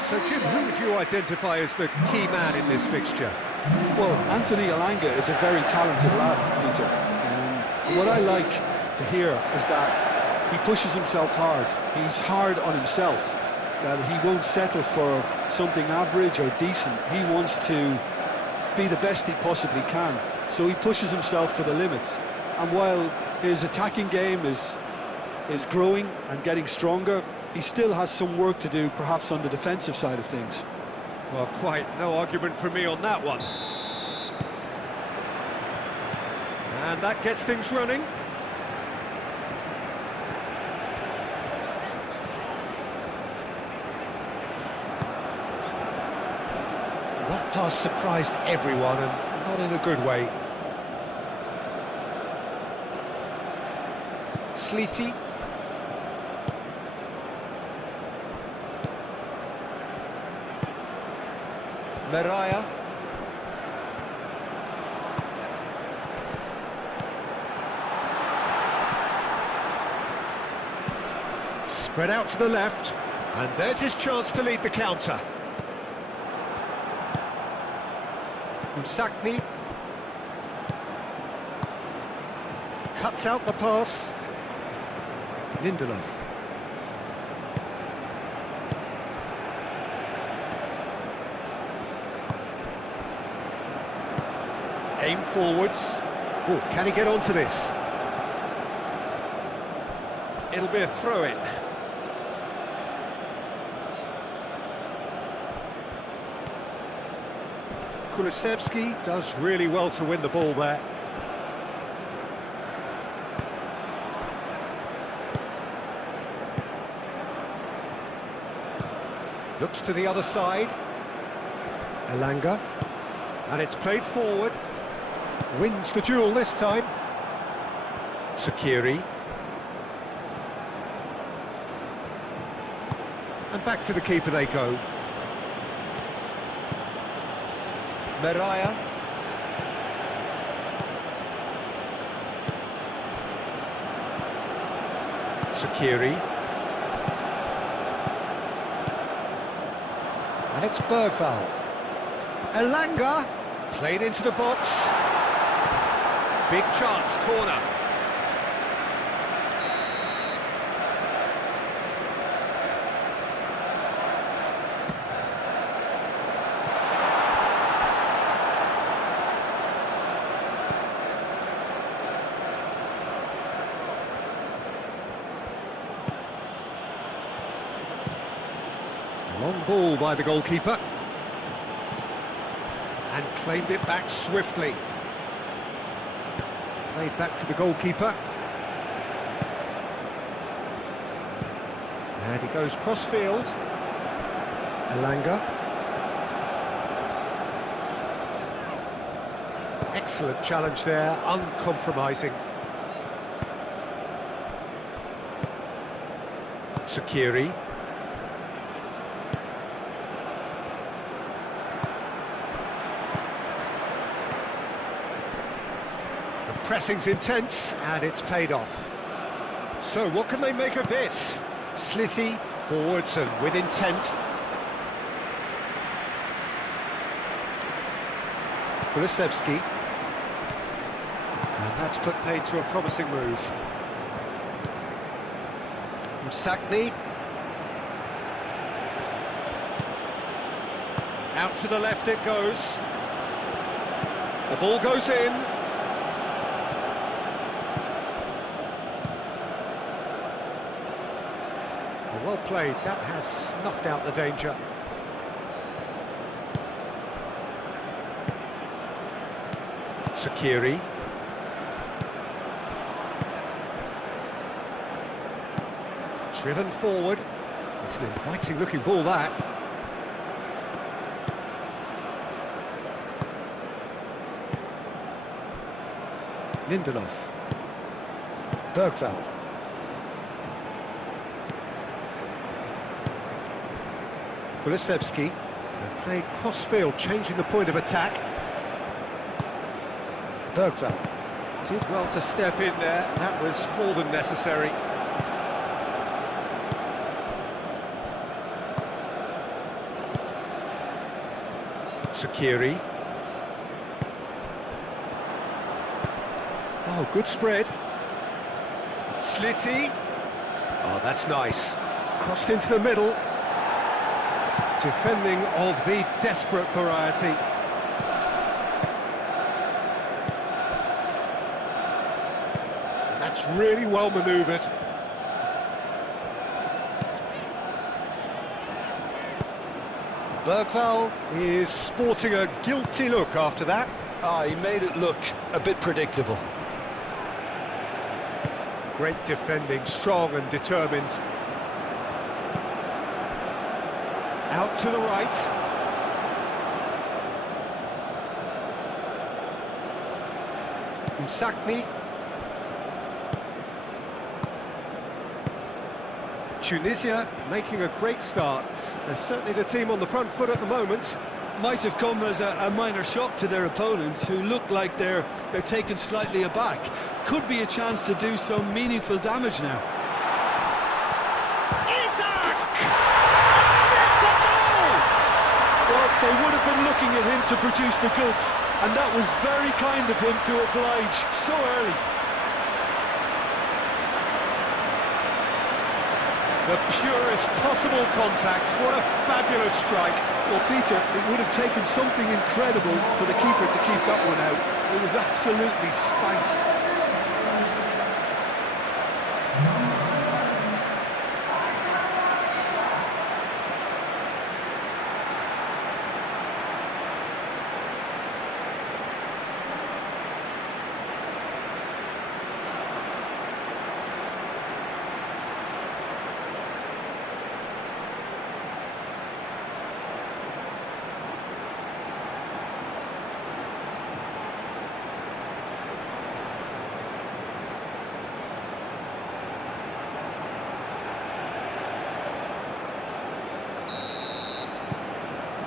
So, Jim, who would you identify as the key man in this fixture? Well, Anthony Elanga is a very talented lad, Peter. What I like to hear is that he pushes himself hard. He's hard on himself, that he won't settle for something average or decent. He wants to be the best he possibly can. So he pushes himself to the limits. And while his attacking game is growing and getting stronger, he still has some work to do, perhaps on the defensive side of things. Well, quite no argument from me on that one. And that gets things running. That toss surprised everyone, and not in a good way. Sleety. Mariah. Spread out to the left, and there's his chance to lead the counter. Msakni cuts out the pass. Lindelof. Aim forwards. Oh, can he get onto this? It'll be a throw-in. Kulusevski does really well to win the ball there. Looks to the other side. Elanga. And it's played forward. Wins the duel this time. Sakiri. And back to the keeper they go. Mariah. Sakiri. And it's Bergvall. Elanga. Played into the box. Big chance, corner. Long ball by the goalkeeper. And claimed it back swiftly. Played back to the goalkeeper. And he goes cross-field. Elanga. Excellent challenge there, uncompromising. Sakiri. Pressing's intense, and it's paid off. So, what can they make of this? Slitty, forwards and with intent. Kulusevski. And that's put paid to a promising move. Msakni. Out to the left it goes. The ball goes in. Well played, that has snuffed out the danger. Sakiri. Driven forward. It's an inviting looking ball, that. Lindelof. Bergvall. Kulusevski, and played cross-field, changing the point of attack. Bergvall did well to step in there, that was more than necessary. Sakiri. Oh, good spread. Slitty. Oh, that's nice. Crossed into the middle. Defending of the desperate variety. And that's really well manoeuvred. Bergvall is sporting a guilty look after that. Ah, he made it look a bit predictable. Great defending, strong and determined. Out to the right. Msakni. Tunisia making a great start. They're certainly the team on the front foot at the moment. Might have come as a minor shock to their opponents, who look like they're taken slightly aback. Could be a chance to do some meaningful damage now. Isaac! It's a goal! Well, they would have been looking at him to produce the goods, and that was very kind of him to oblige so early. The purest possible contact. What a fabulous strike. Well, Peter, it would have taken something incredible for the keeper to keep that one out. It was absolutely spanked.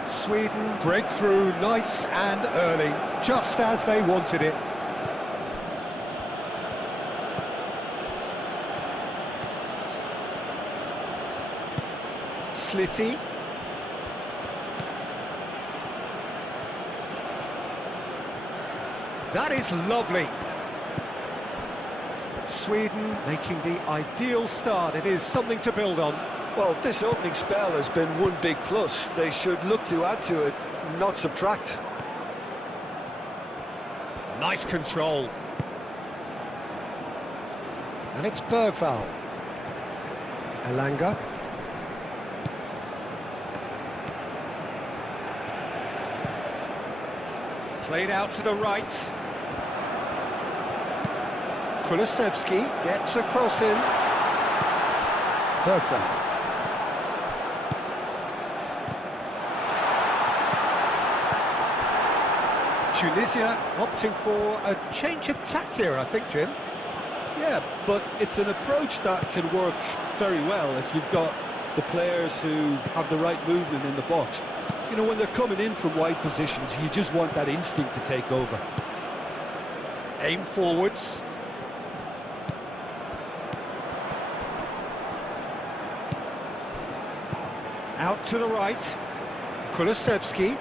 Sweden break through nice and early, just as they wanted it. Slitty. That is lovely. Sweden making the ideal start. It is something to build on. Well, this opening spell has been one big plus. They should look to add to it, not subtract. Nice control. And it's Bergvall. Elanga. Played out to the right. Kulusevski gets a cross in. Bergvall. Tunisia opting for a change of tack here, I think, Jim. Yeah, but it's an approach that can work very well if you've got the players who have the right movement in the box. You know, when they're coming in from wide positions, you just want that instinct to take over. Aim forwards. Out to the right. Kulusevski.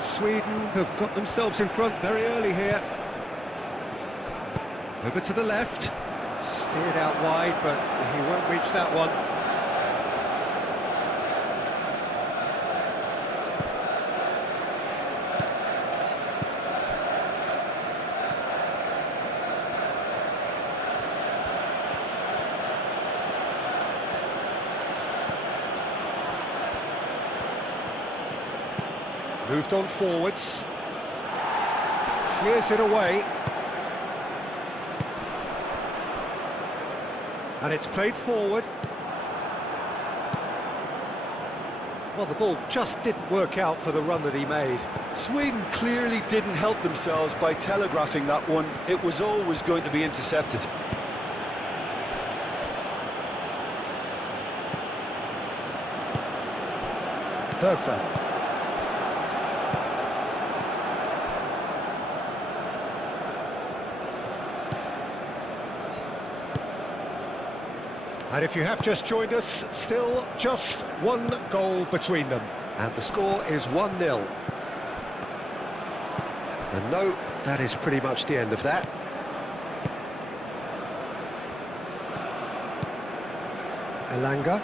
Sweden have got themselves in front very early here. Over to the left. Steered out wide, but he won't reach that one. Moved on forwards. Clears it away. And it's played forward. Well, the ball just didn't work out for the run that he made. Sweden clearly didn't help themselves by telegraphing that one. It was always going to be intercepted. Bergvall. And if you have just joined us, still just one goal between them. And the score is 1-0. And no, that is pretty much the end of that. Elanga.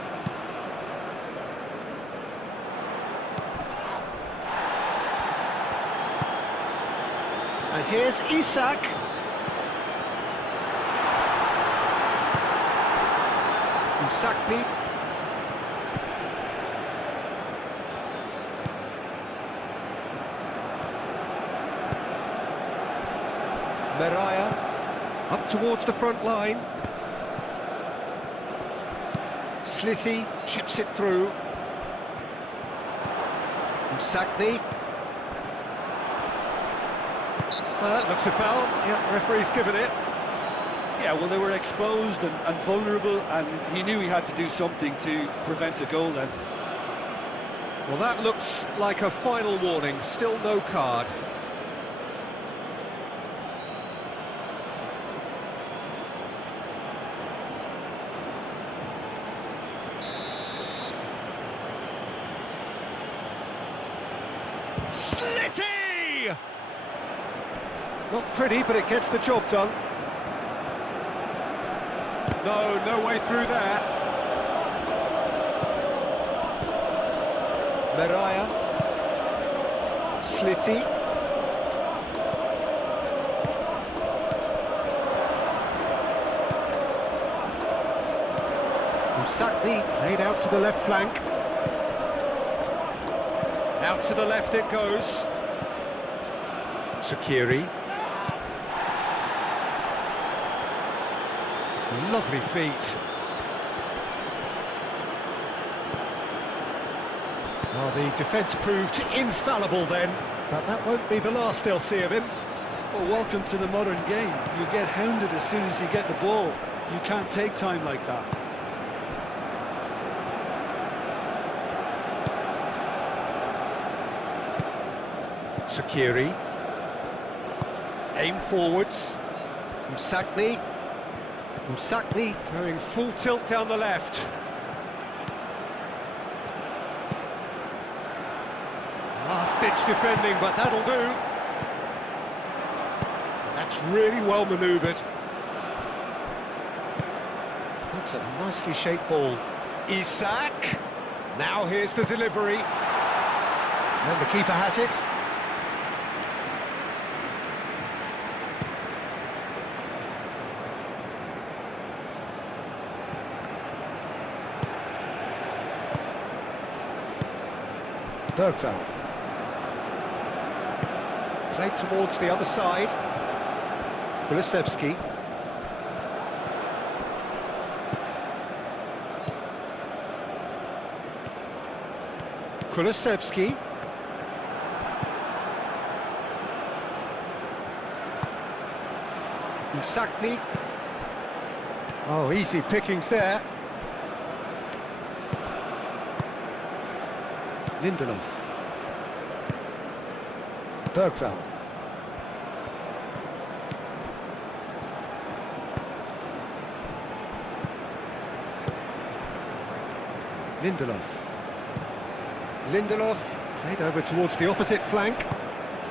And here's Isak. Sakni. Meraya. Up towards the front line. Slitty chips it through. Sakni. Well, that looks a foul. Yeah, referee's given it. Yeah, well, they were exposed and vulnerable, and he knew he had to do something to prevent a goal then. Well, that looks like a final warning. Still no card. Slitty! Not pretty, but it gets the job done. No, no way through there. Meraya. Slitty. Sakni played out to the left flank. Out to the left it goes. Sakiri. Lovely feet. Well, the defence proved infallible then, but that won't be the last they'll see of him. Well, welcome to the modern game. You get hounded as soon as you get the ball. You can't take time like that. Sakiri. Aim forwards. Sakni. Sakni going full tilt down the left. Last-ditch defending, but that'll do. That's really well manoeuvred. That's a nicely shaped ball. Isak. Now here's the delivery. And the keeper has it. Bergvall. Played towards the other side. Kulusevski. Kulusevski. Sakni. Oh, easy pickings there. Lindelof. Bergvall. Lindelof. Lindelof played over towards the opposite flank.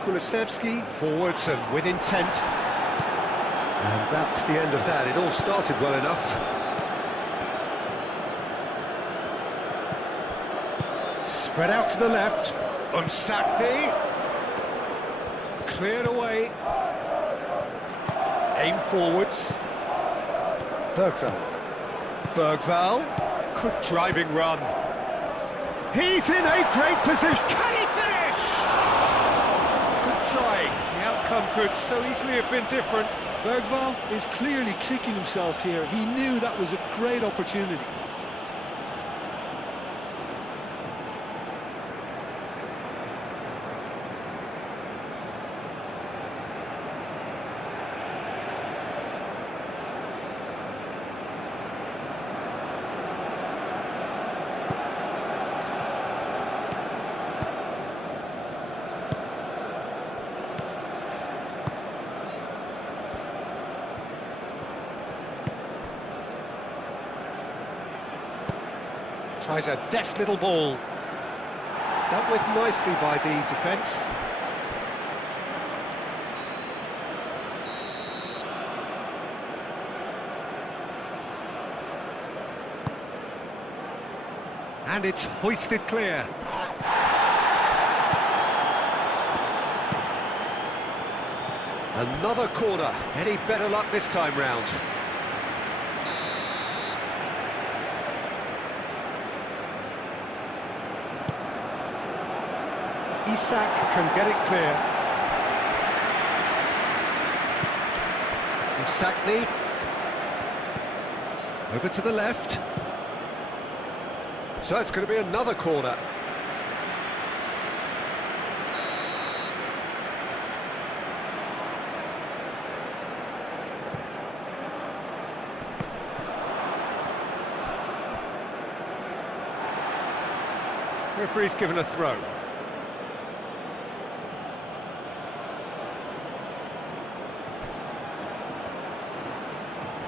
Kulusevski forwards and with intent. And that's the end of that. It all started well enough. Spread out to the left. Sakni. Cleared away. Aim forwards. Bergvall. Bergvall. Good driving run. He's in a great position. Can he finish? Good try. The outcome could so easily have been different. Bergvall is clearly kicking himself here. He knew that was a great opportunity. Tries a deft little ball. Dealt with nicely by the defence. And it's hoisted clear. Another corner. Any better luck this time round? Isak can get it clear. Sakni. Over to the left. So it's going to be another corner. Referee's given a throw.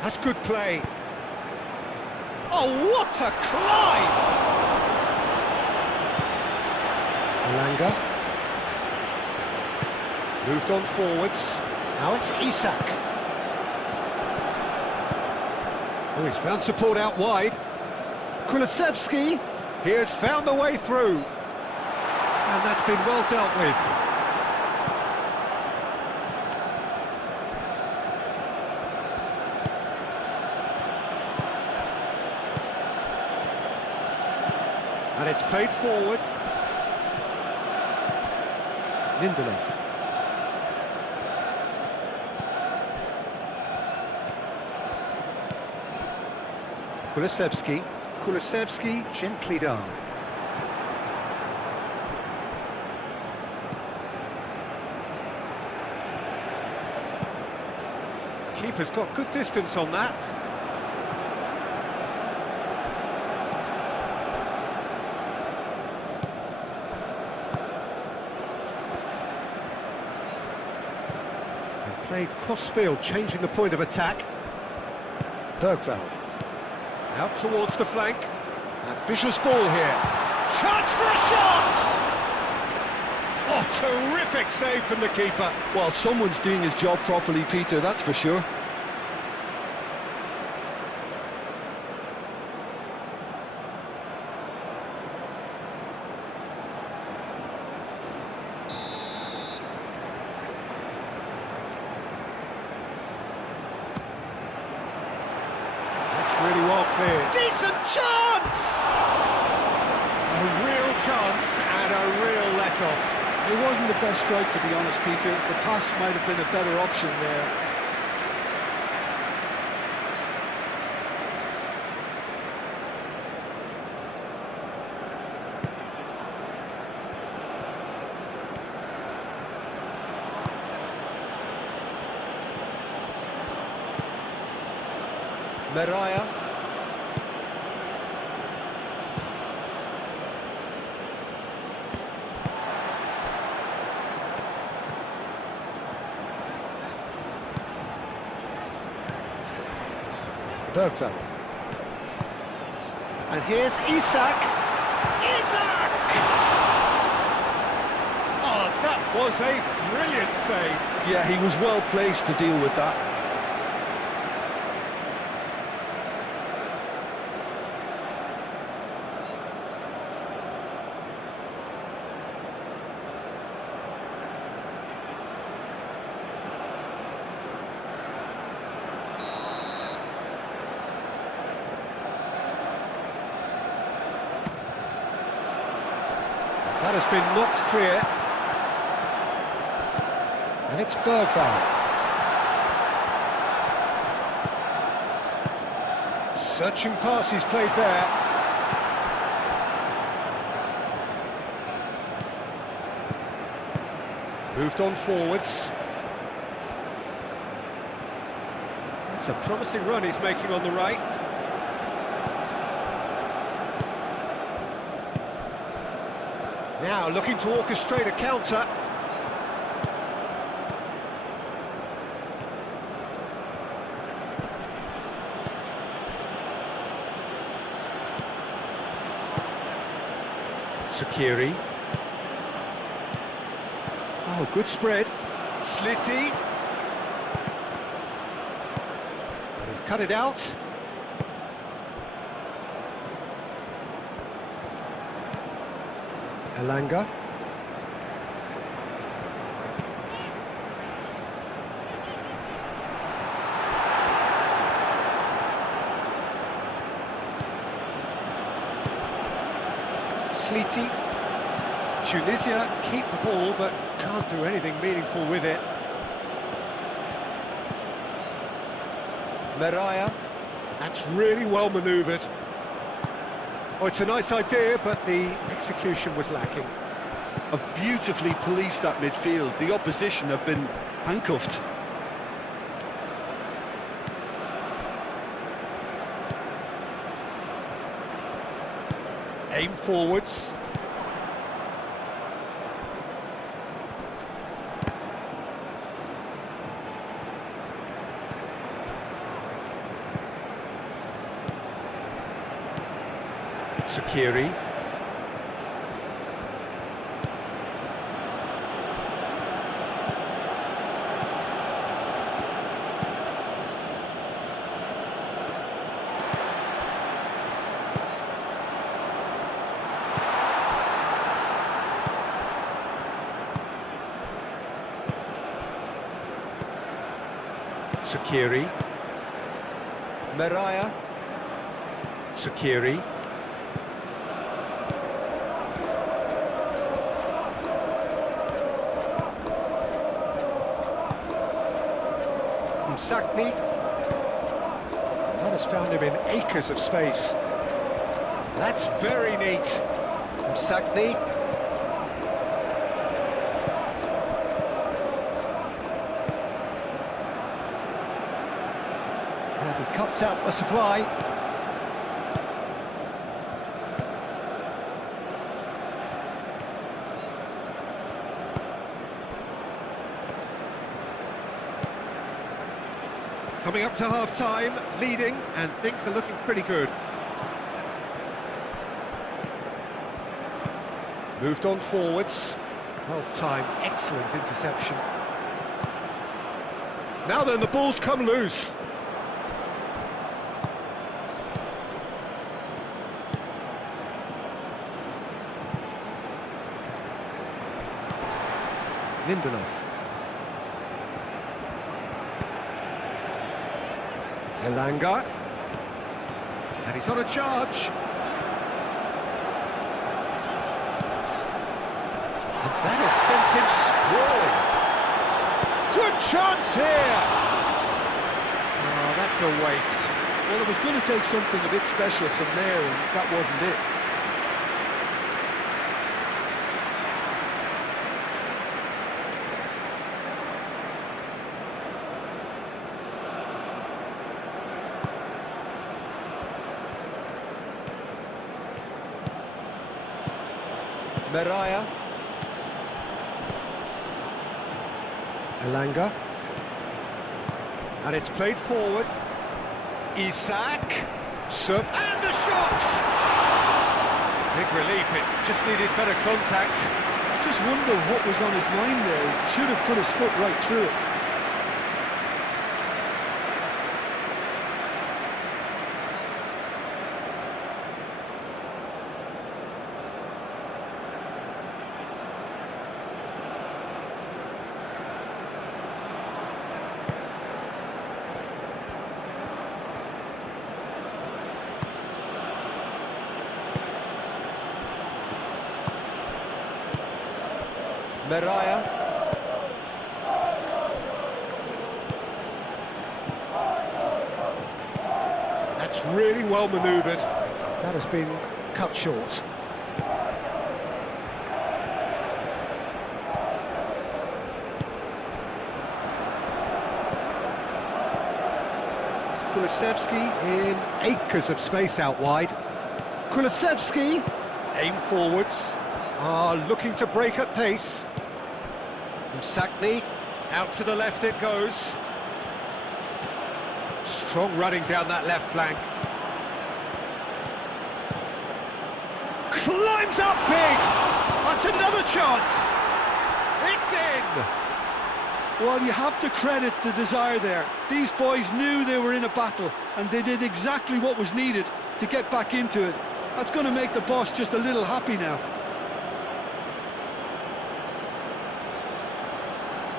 That's good play. Oh, what a climb! Alanga. Moved on forwards. Now it's Isak. Oh, he's found support out wide. Kulusevski. He has found the way through. And that's been well dealt with. And it's played forward. Lindelof. Kulusevski. Kulusevski gently down. Keeper's got good distance on that. And played cross-field, changing the point of attack. Bergvall. Out towards the flank. Ambitious ball here. Chance for a shot! Oh, terrific save from the keeper. Well, someone's doing his job properly, Peter, that's for sure. Really well cleared. Decent chance! A real chance and a real let-off. It wasn't the best strike, to be honest, Peter. The pass might have been a better option there. Mariah. Bergvall. And here's Isak. Isak! Oh, that was a brilliant save. Yeah, he was well placed to deal with that. That has been knocked clear. And it's Bergvall. Searching pass he's played there. Moved on forwards. That's a promising run he's making on the right. Now looking to orchestrate a counter. Sakiri. Oh, good spread. Slitty. And he's cut it out. Elanga. Slitty. Tunisia keep the ball, but can't do anything meaningful with it. Meraya. That's really well manoeuvred. Oh, it's a nice idea, but the execution was lacking. Have beautifully policed that midfield. The opposition have been handcuffed. Aim forwards. Sakiri. Sakiri. Meraya. Sakiri. Sakni. That has found him in acres of space. That's very neat. Sakni. And he cuts out the supply. Coming up to half-time, leading, and things are looking pretty good. Moved on forwards. Well-timed, excellent interception. Now then, the ball's come loose. Lindelof. Elanga, and he's on a charge. And that has sent him sprawling. Good chance here. Oh, that's a waste. Well, it was going to take something a bit special from there, and that wasn't it. Meraya. Elanga. And it's played forward. Isak. Serve. And a shot! Big relief, it just needed better contact. I just wonder what was on his mind there. He should have put his foot right through it. Meraya. That's really well manoeuvred. That has been cut short. Kulusevski in acres of space out wide. Kulusevski, aim forwards, looking to break at pace. Sakni, out to the left it goes. Strong running down that left flank. Climbs up big! That's another chance! It's in! Well, you have to credit the desire there. These boys knew they were in a battle, and they did exactly what was needed to get back into it. That's going to make the boss just a little happy now.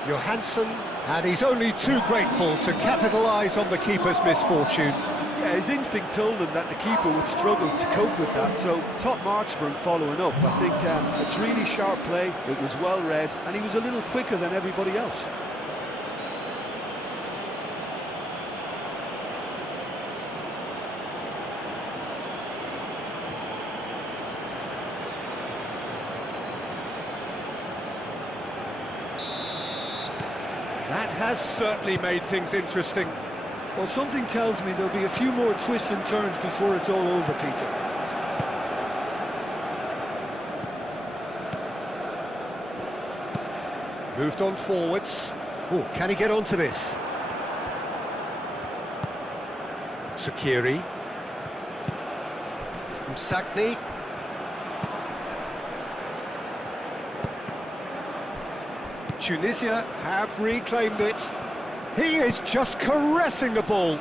Johansson, and he's only too grateful to capitalise on the keeper's misfortune. Yeah, his instinct told him that the keeper would struggle to cope with that, so top marks for him following up. I think it's really sharp play, it was well read, and he was a little quicker than everybody else. That has certainly made things interesting. Well, something tells me there'll be a few more twists and turns before it's all over, Peter. Moved on forwards. Oh, can he get onto this? Sakiri. Msakni. Tunisia have reclaimed it. He is just caressing the ball.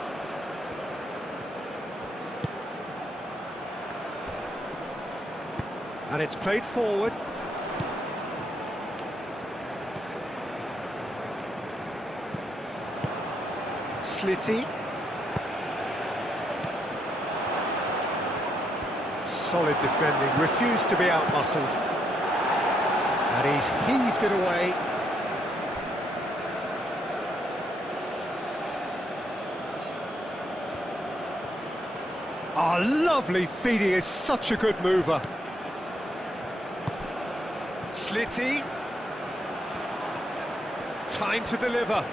And it's played forward. Slitty. Solid defending, refused to be outmuscled. And he's heaved it away. Oh, lovely feed, he is such a good mover. Slitty. Time to deliver.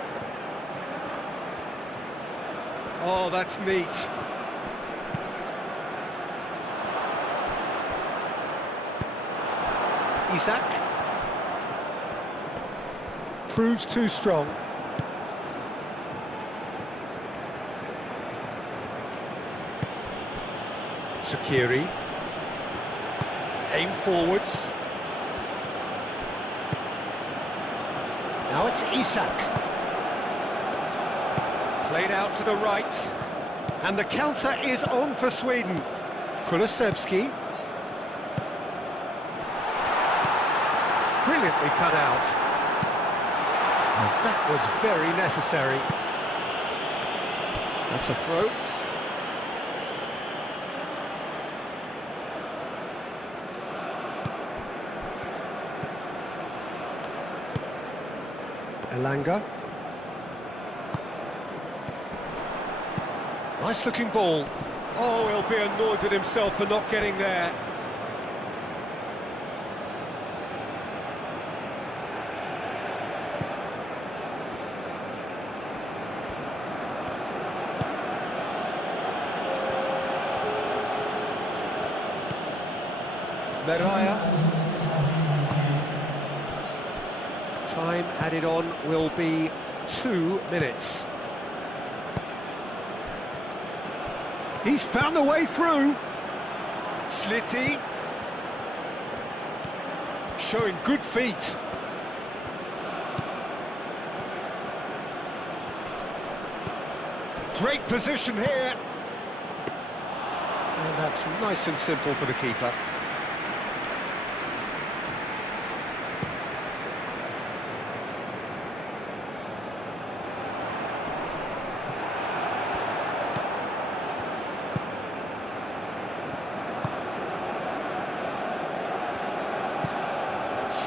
Oh, that's neat. Isak. Proves too strong. Sakiri. Aim forwards. Now it's Isak. Played out to the right. And the counter is on for Sweden. Kulusevski. Brilliantly cut out. And that was very necessary. That's a throw. Elanga. Nice looking ball. Oh, he'll be annoyed with himself for not getting there. Meraya. Time added on will be 2 minutes. He's found the way through. Slitty. Showing good feet. Great position here. And that's nice and simple for the keeper.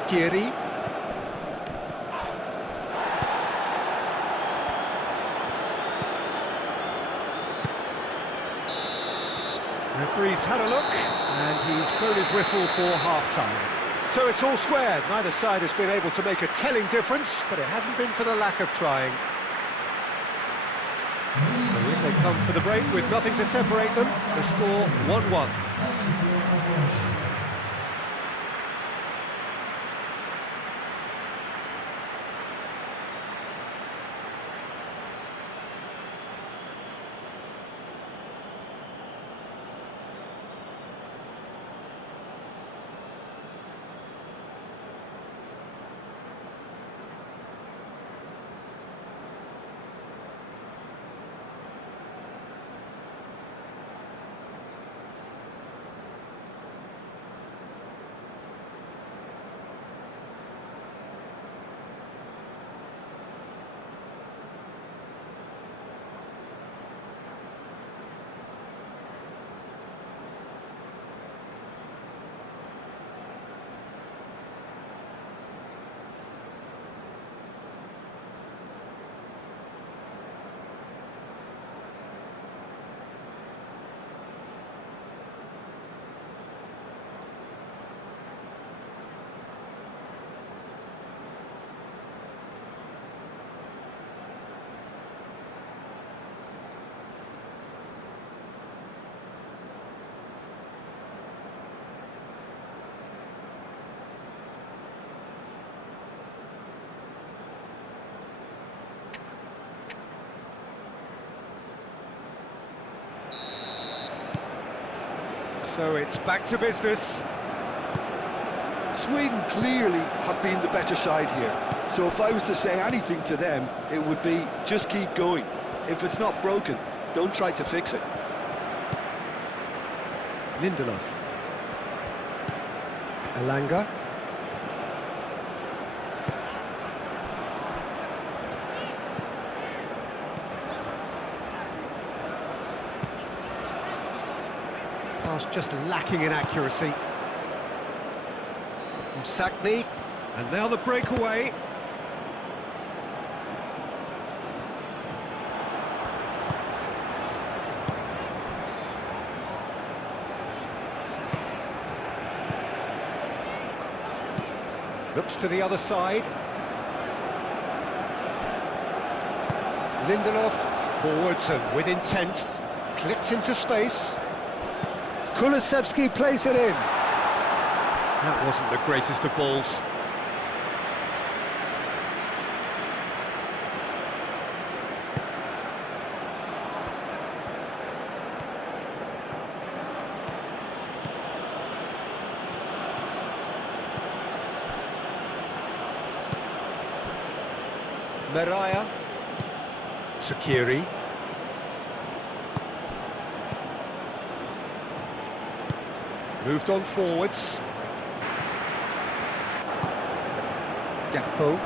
Sakiri. Referee's had a look, and he's blown his whistle for half-time. So it's all squared. Neither side has been able to make a telling difference, but it hasn't been for the lack of trying. So in they come for the break with nothing to separate them. The score 1-1. So it's back to business. Sweden clearly have been the better side here. So if I was to say anything to them, it would be just keep going. If it's not broken, don't try to fix it. Lindelof. Elanga. Pass just lacking in accuracy. From Sakni, and now the breakaway. Looks to the other side. Lindelof forwards and with intent. Clipped into space. Kulusevski plays it in. That wasn't the greatest of balls. Meraya. Sakiri. Moved on forwards. Gakpo.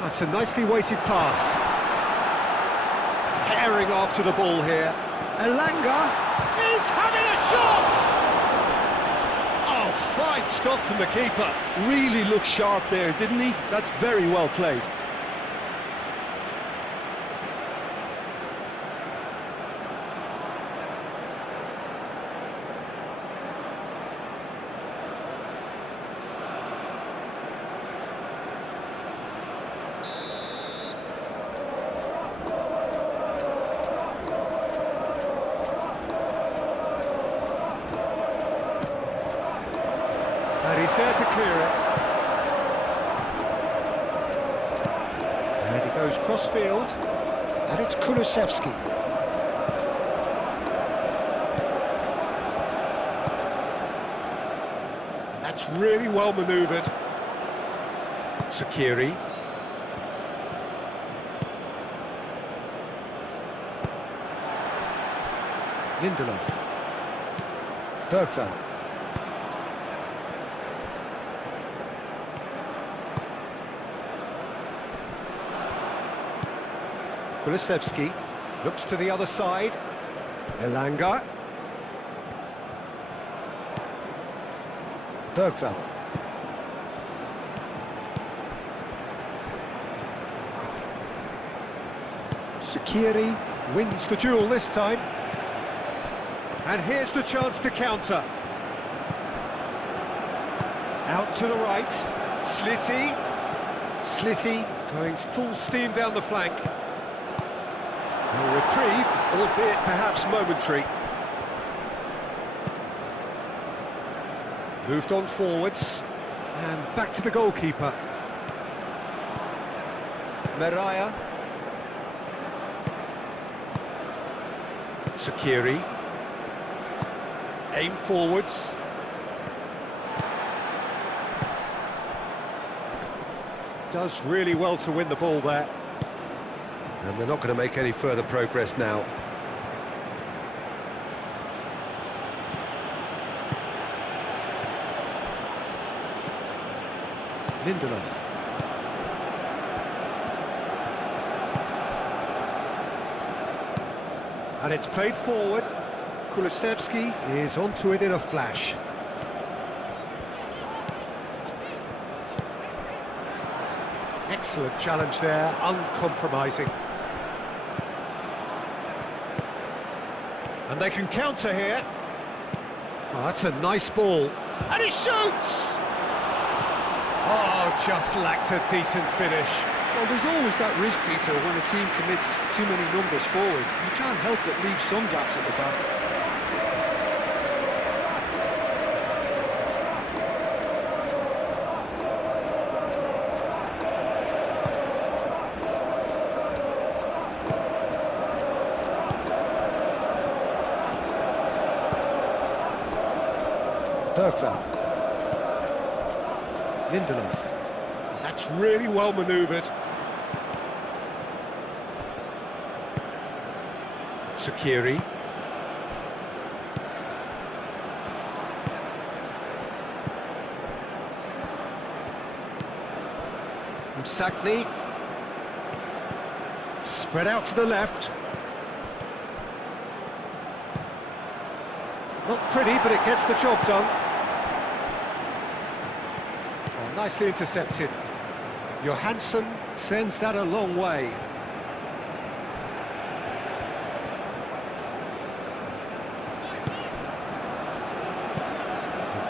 That's a nicely weighted pass. Herring after the ball here. Elanga is having a shot! Oh, fine stop from the keeper. Really looked sharp there, didn't he? That's very well played. And he's there to clear it. And he goes cross-field. And it's Kulusevski. And that's really well manoeuvred. Sakiri. Lindelof. Bergvall. Kulusevski looks to the other side. Elanga. Bergvall. Sakiri wins the duel this time. And here's the chance to counter. Out to the right. Slitty. Slitty going full steam down the flank. A reprieve, albeit perhaps momentary. Moved on forwards, and back to the goalkeeper. Meraya. Sakiri. Aim forwards. Does really well to win the ball there. And they're not going to make any further progress now. Lindelof. And it's played forward. Kulusevski is onto it in a flash. Excellent challenge there, uncompromising. And they can counter here. Oh, that's a nice ball. And he shoots! Oh, just lacked a decent finish. Well, there's always that risk, Peter, when a team commits too many numbers forward. You can't help but leave some gaps at the back. Bergvall. Lindelof. That's really well manoeuvred. Shaqiri. Sagni. Spread out to the left. Not pretty, but it gets the job done. Oh, nicely intercepted. Johansson sends that a long way.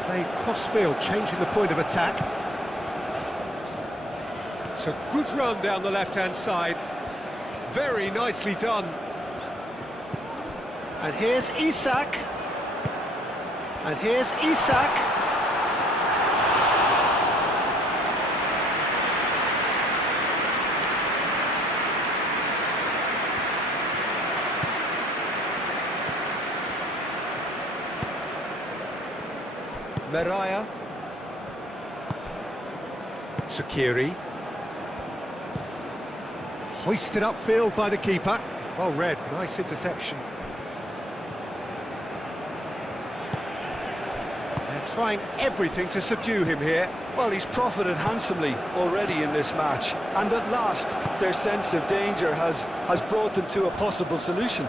They play cross-field, changing the point of attack. It's a good run down the left-hand side. Very nicely done. And here's Isak. And here's Isak. Meraya. Shaqiri. Hoisted upfield by the keeper. Well read, nice interception. They're trying everything to subdue him here. Well, he's profited handsomely already in this match, and at last their sense of danger has brought them to a possible solution.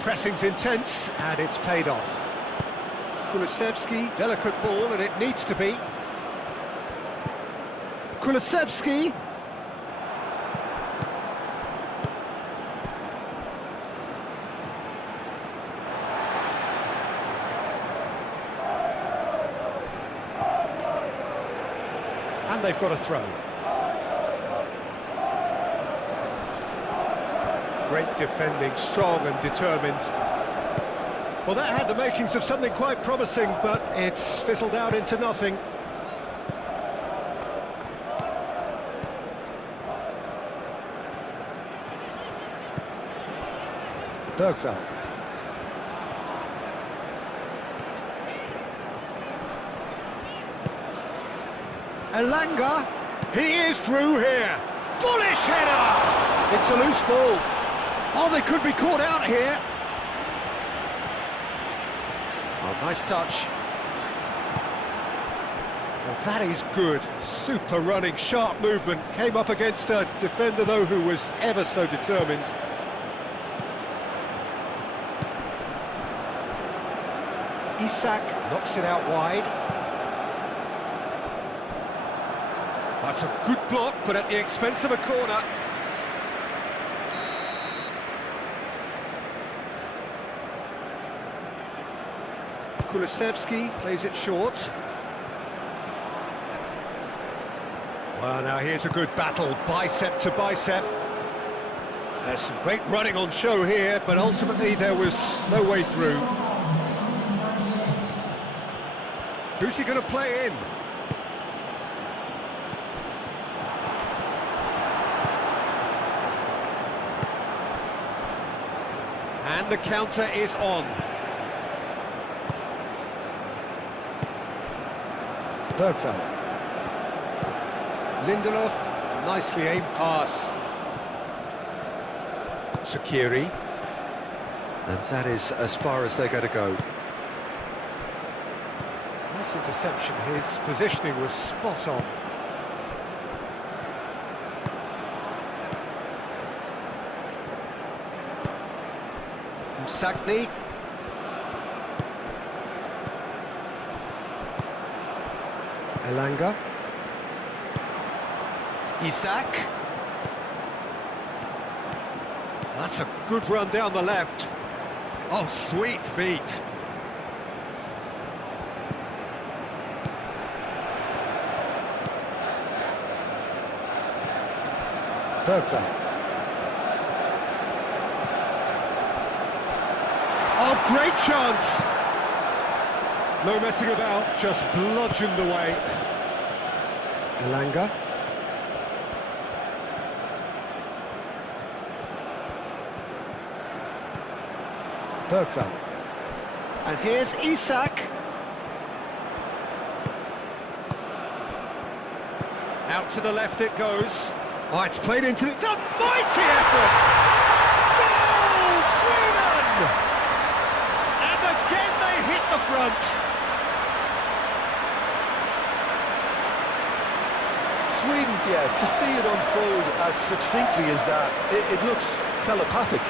Pressing's intense, and it's paid off. Kulusevski, delicate ball, and it needs to be. Kulusevski. And they've got a throw. Great defending, strong and determined. Well, that had the makings of something quite promising, but it's fizzled out into nothing. Bergvall. Elanga. He is through here. Bullish header! It's a loose ball. Oh, they could be caught out here. Oh, nice touch. Well, that is good. Super running, sharp movement. Came up against a defender, though, who was ever so determined. Isak knocks it out wide. That's a good block, but at the expense of a corner. Kulusevski plays it short. Well, now here's a good battle, bicep to bicep. There's some great running on show here, but ultimately there was no way through. Who's he going to play in? And the counter is on. Bergvall. Lindelof, nicely aimed pass. Shaqiri. And that is as far as they're going to go. Nice interception, his positioning was spot on. Sagni. Elanga. Isak. That's a good run down the left. Oh, sweet feet. Bergvall. Oh, great chance! No messing about, just bludgeoned away. Elanga. Bergvall. And here's Isak. Out to the left it goes. Oh, it's played into... It's a mighty effort! Goal, Sweden! And again they hit the front. Sweden, yeah, to see it unfold as succinctly as that, it looks telepathic.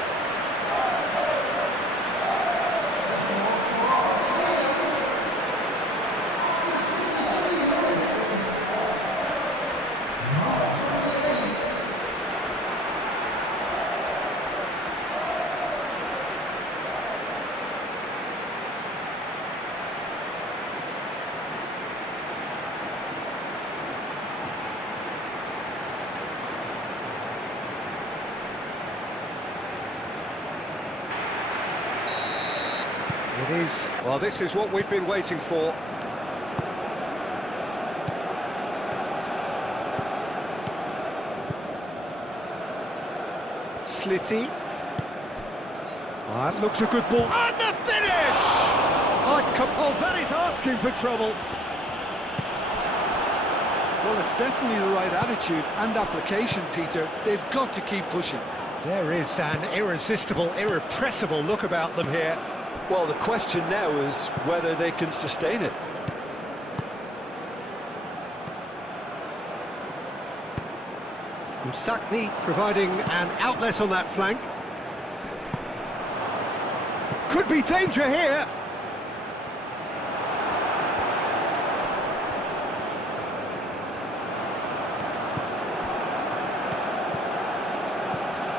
It is. Well, this is what we've been waiting for. Slitty. That looks a good ball. And the finish! Oh, it's come. Oh, that is asking for trouble. Well, it's definitely the right attitude and application, Peter. They've got to keep pushing. There is an irresistible, irrepressible look about them here. Well, the question now is whether they can sustain it. Musakni providing an outlet on that flank. Could be danger here.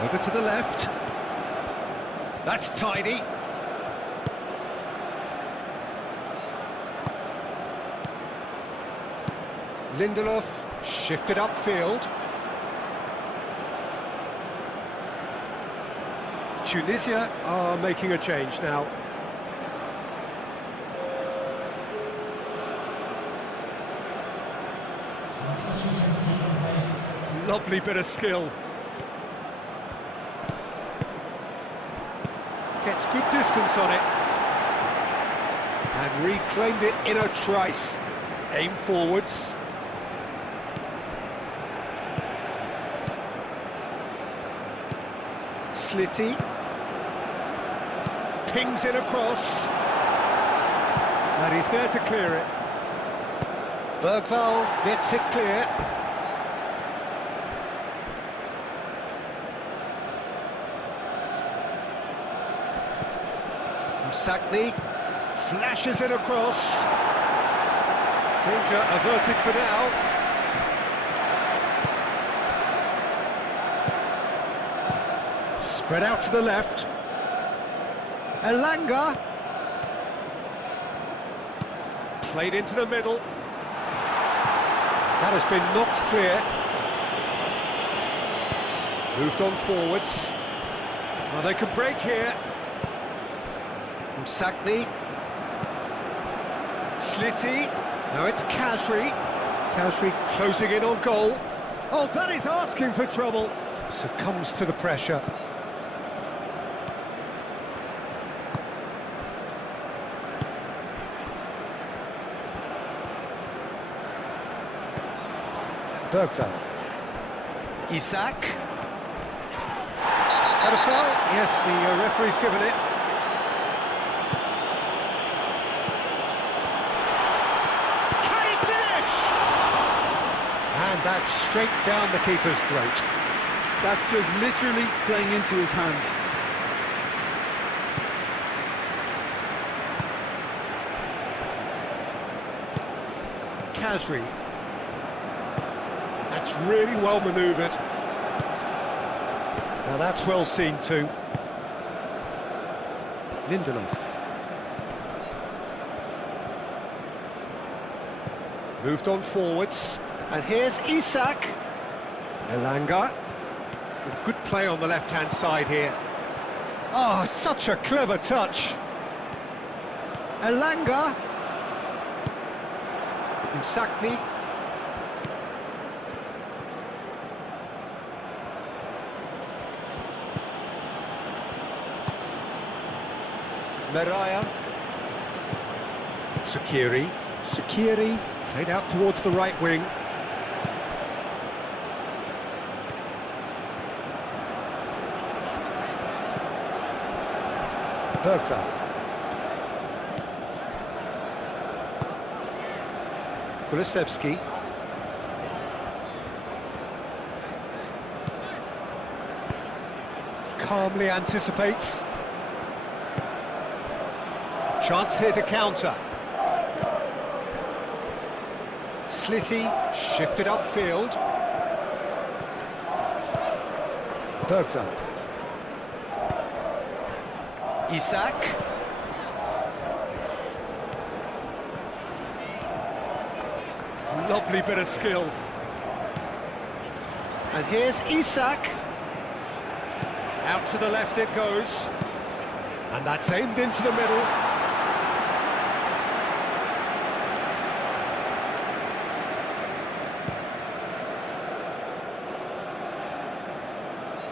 Over to the left. That's tidy. Lindelof shifted upfield. Tunisia are making a change now. Lovely bit of skill. Gets good distance on it. And reclaimed it in a trice. Aim forwards. Slitty. Pings it across. And he's there to clear it. Bergvall gets it clear. Musakni flashes it across. Danger averted for now. Spread out to the left. Elanga. Played into the middle. That has been knocked clear. Moved on forwards. Well, they can break here. Musakni. Slitty. Now it's Kasri. Kasri closing in on goal. Oh, that is asking for trouble. Succumbs to the pressure. Bergvall. Isak. Had a foul? Yes, the referee's given it. Can he finish? And that's straight down the keeper's throat. That's just literally playing into his hands. Kasri. That's really well manoeuvred. Now that's well seen too. Lindelof. Moved on forwards. And here's Isak. Elanga. Good play on the left-hand side here. Oh, such a clever touch. Elanga. Msakni. Meraya. Sakiri. Sakiri played out towards the right wing. Bergvall. Kulusevski. Calmly anticipates. Chance here to counter. Slitty shifted upfield. Bergvall. Isak. Lovely bit of skill. And here's Isak. Out to the left it goes. And that's aimed into the middle.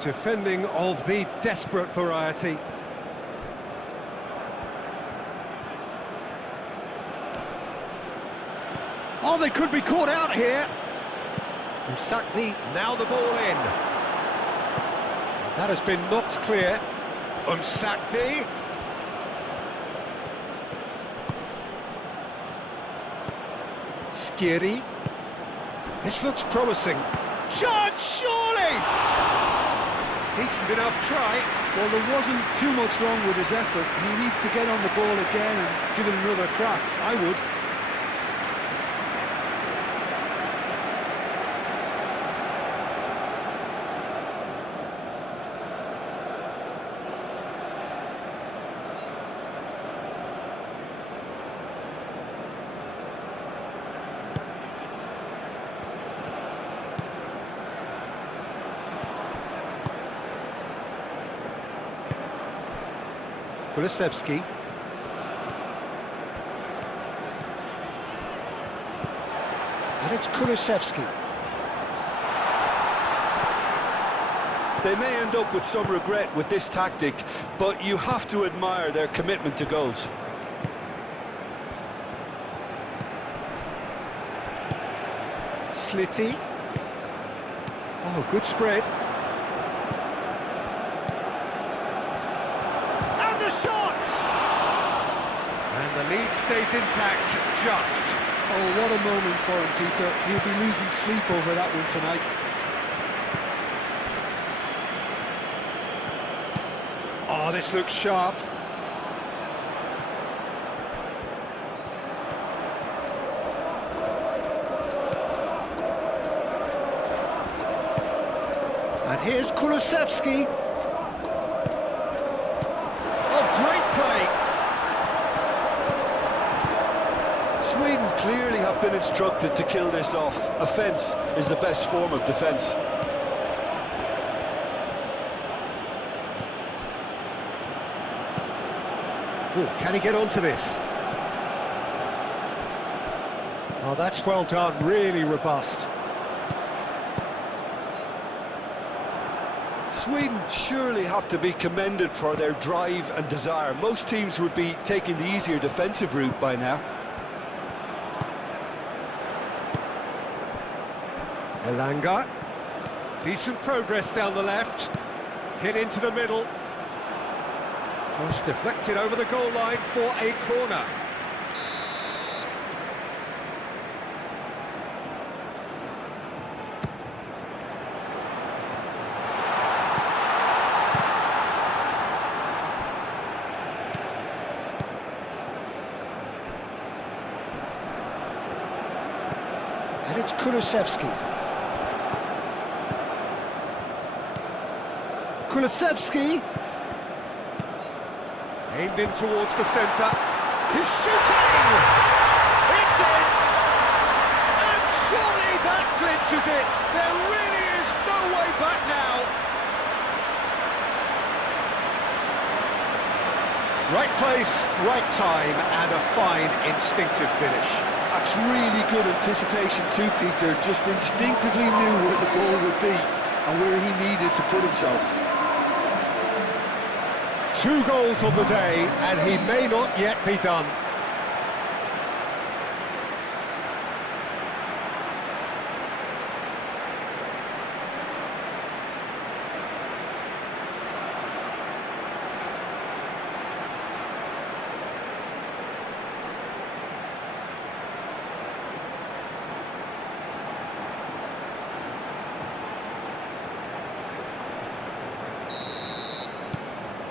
Defending of the desperate variety. Oh, they could be caught out here. Msakni, now the ball in. That has been knocked clear. Msakni. Skiri. This looks promising. Chance, surely! Decent enough try. Well, there wasn't too much wrong with his effort. He needs to get on the ball again and give it another crack. I would. Kulusevski. And it's Kulusevski. They may end up with some regret with this tactic, but you have to admire their commitment to goals. Slitty. Oh, good spread. And the shot! And the lead stays intact, just. Oh, what a moment for him, Peter. He'll be losing sleep over that one tonight. Oh, this looks sharp. And here's Kulusevski. Oh, great play. Sweden clearly have been instructed to kill this off. Offence is the best form of defence. Ooh, can he get onto this? Oh, that's well done, really robust. Sweden surely have to be commended for their drive and desire. Most teams would be taking the easier defensive route by now. Elanga. Decent progress down the left. Hit into the middle. Cross deflected over the goal line for a corner. And it's Kulusevski. Kulusevski. Aimed in towards the centre. He's shooting! It's in! And surely that clinches it. There really is no way back now. Right place, right time, and a fine instinctive finish. That's really good anticipation too, Peter. Just instinctively knew where the ball would be and where he needed to put himself. 2 goals on the day, and he may not yet be done.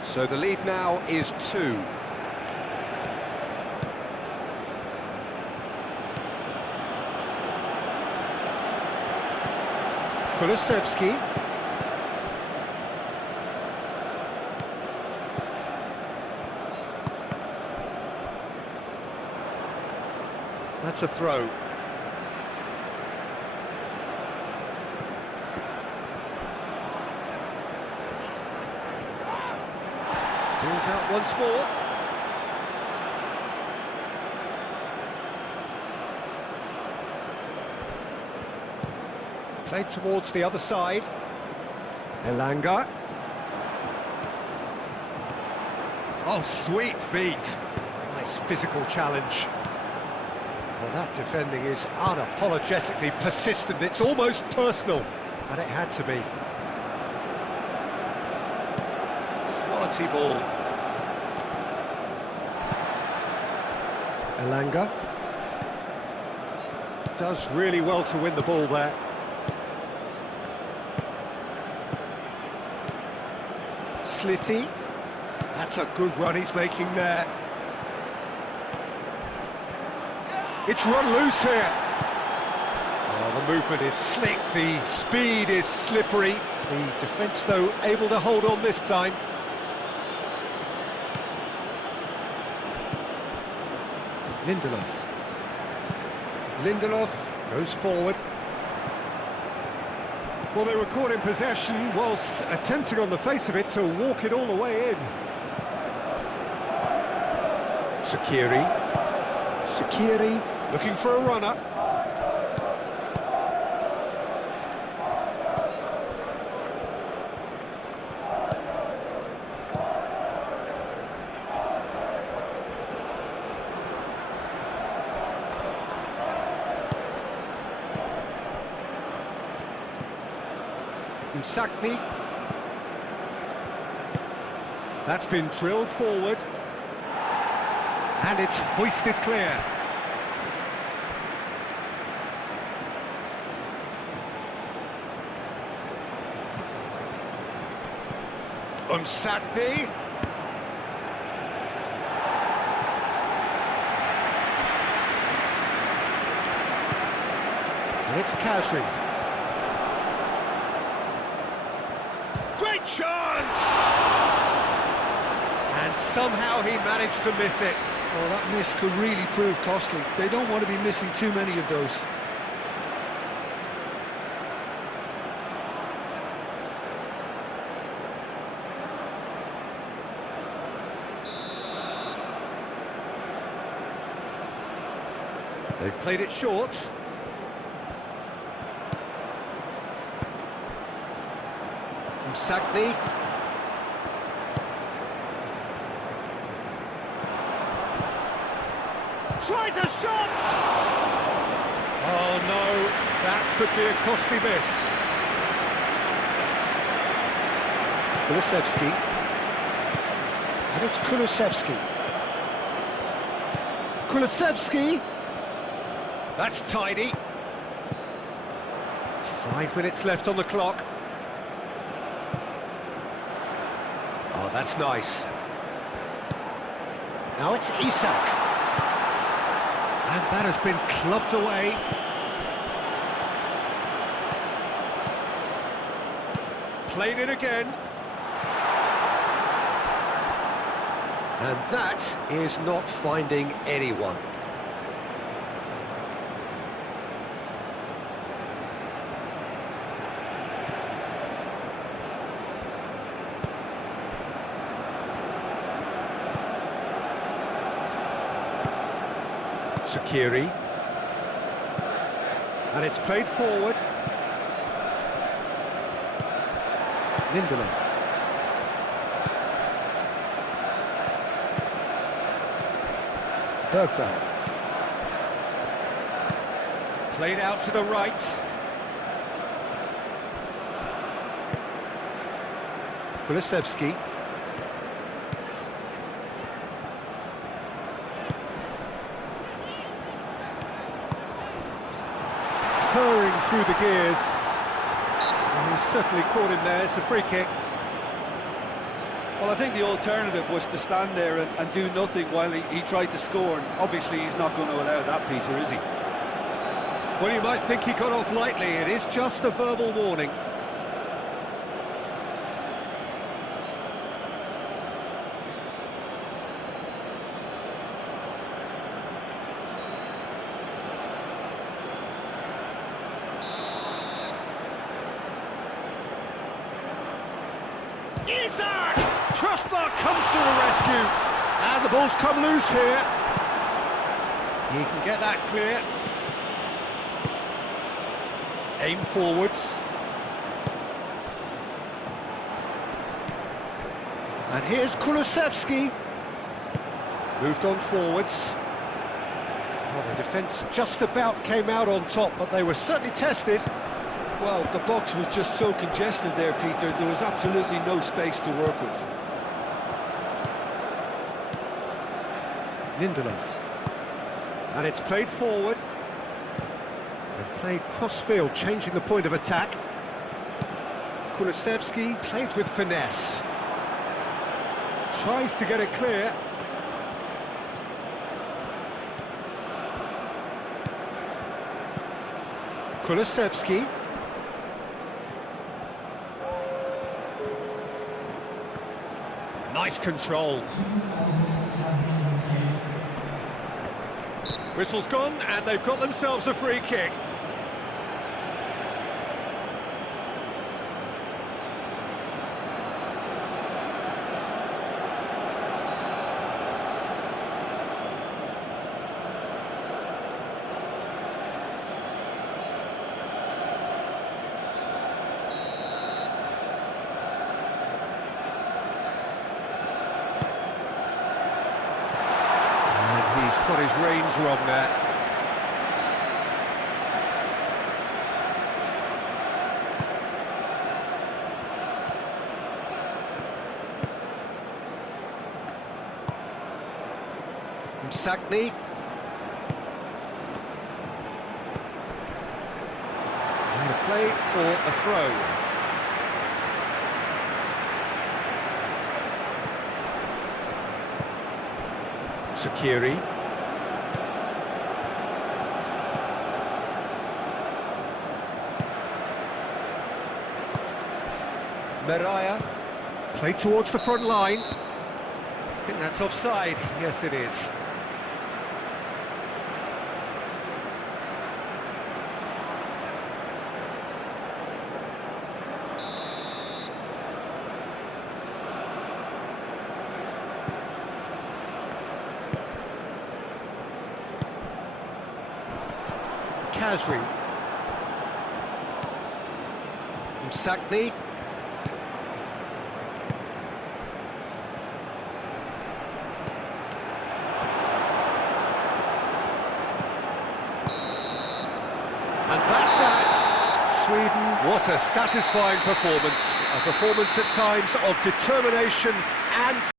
So the lead now is 2. Kulusevski. That's a throw. Ball's out once more. Played towards the other side. Elanga. Oh, sweet feet. Nice physical challenge. Well, that defending is unapologetically persistent. It's almost personal, and it had to be. Quality ball. Elanga does really well to win the ball there. Slitty. That's a good run he's making there. It's run loose here. Oh, the movement is slick, the speed is slippery. The defence, though, able to hold on this time. Lindelof. Lindelof goes forward. Well, they were caught in possession whilst attempting on the face of it to walk it all the way in. Shaqiri. Shaqiri looking for a runner. Sakni. That's been drilled forward. And it's hoisted clear. Sakni. And it's Kazri. Great chance! And somehow he managed to miss it. Well, that miss could really prove costly. They don't want to be missing too many of those. They've played it short. Sakni. Tries a shot! Oh no, that could be a costly miss. Kulusevski. And it's Kulusevski. Kulusevski! That's tidy. 5 minutes left on the clock. Oh, that's nice. Now it's Isak. And that has been clubbed away. Played it again. And that is not finding anyone. Shaqiri. And it's played forward. Lindelof. Bergvall. Played out to the right. Kulusevski. Purring through the gears. And he's certainly caught him there. It's a free kick. Well, I think the alternative was to stand there and do nothing while he tried to score. And obviously, he's not going to allow that, Peter, is he? Well, you might think he got off lightly. It is just a verbal warning. Isaac! Crossbar comes to the rescue. And the ball's come loose here. He can get that clear. Aim forwards. And here's Kulusevski. Moved on forwards. Well, the defence just about came out on top, but they were certainly tested. Well, the box was just so congested there, Peter. There was absolutely no space to work with. Lindelof. And it's played forward. And played cross-field, changing the point of attack. Kulusevski played with finesse. Tries to get it clear. Kulusevski. Nice control. Whistle's gone, and they've got themselves a free kick. He's got his range wrong there. Sackney. Out of play for a throw. Sakiri. Mariah. Played towards the front line. I think that's offside. Yes, it is. Kasri. Sackney. And that's that. Sweden, what a satisfying performance. A performance at times of determination and